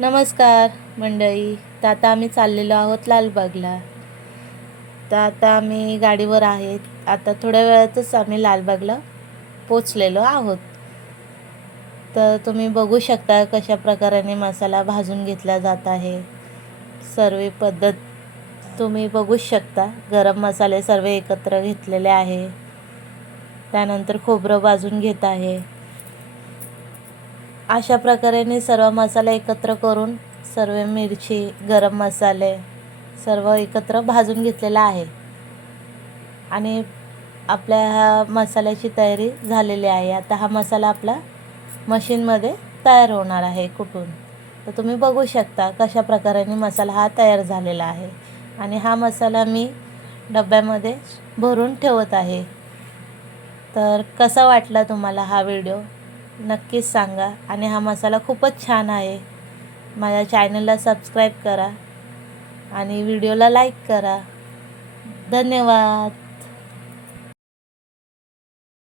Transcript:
नमस्कार मंडळी. तर आता आम्ही चाललेलो आहोत लालबागला. तर आता आम्ही गाडीवर आहेत. आता थोड्या वेळातच आम्ही लालबागला पोचलेलो आहोत. तर तुम्ही बघू शकता कशा प्रकाराने मसाला भाजून घेतला जात आहे. सर्व पद्धत तुम्ही बघू शकता. गरम मसाले सर्व एकत्र घेतलेले आहे. त्यानंतर खोबरं भाजून घेत आहे. अशा प्रकारे सर्व मसाला एकत्र करून सर्व मिरची, गरम मसाले सर्व एकत्र भाजून घेतलेला आहे आणि आपल्या ह्या मसाल्याची तयारी झालेली आहे. आता हा मसाला आपला मशीनमध्ये तयार होणार आहे कुटून. तर तुम्ही बघू शकता कशा प्रकाराने मसाला हा तयार झालेला आहे आणि हा मसाला मी डब्यामध्ये भरून ठेवत आहे. तर कसा वाटला तुम्हाला हा व्हिडिओ नक्कीच सांगा आणि हा मसाला खूपच छान आहे. माझ्या चॅनलला सबस्क्राईब करा आणि व्हिडिओला लाईक करा. धन्यवाद.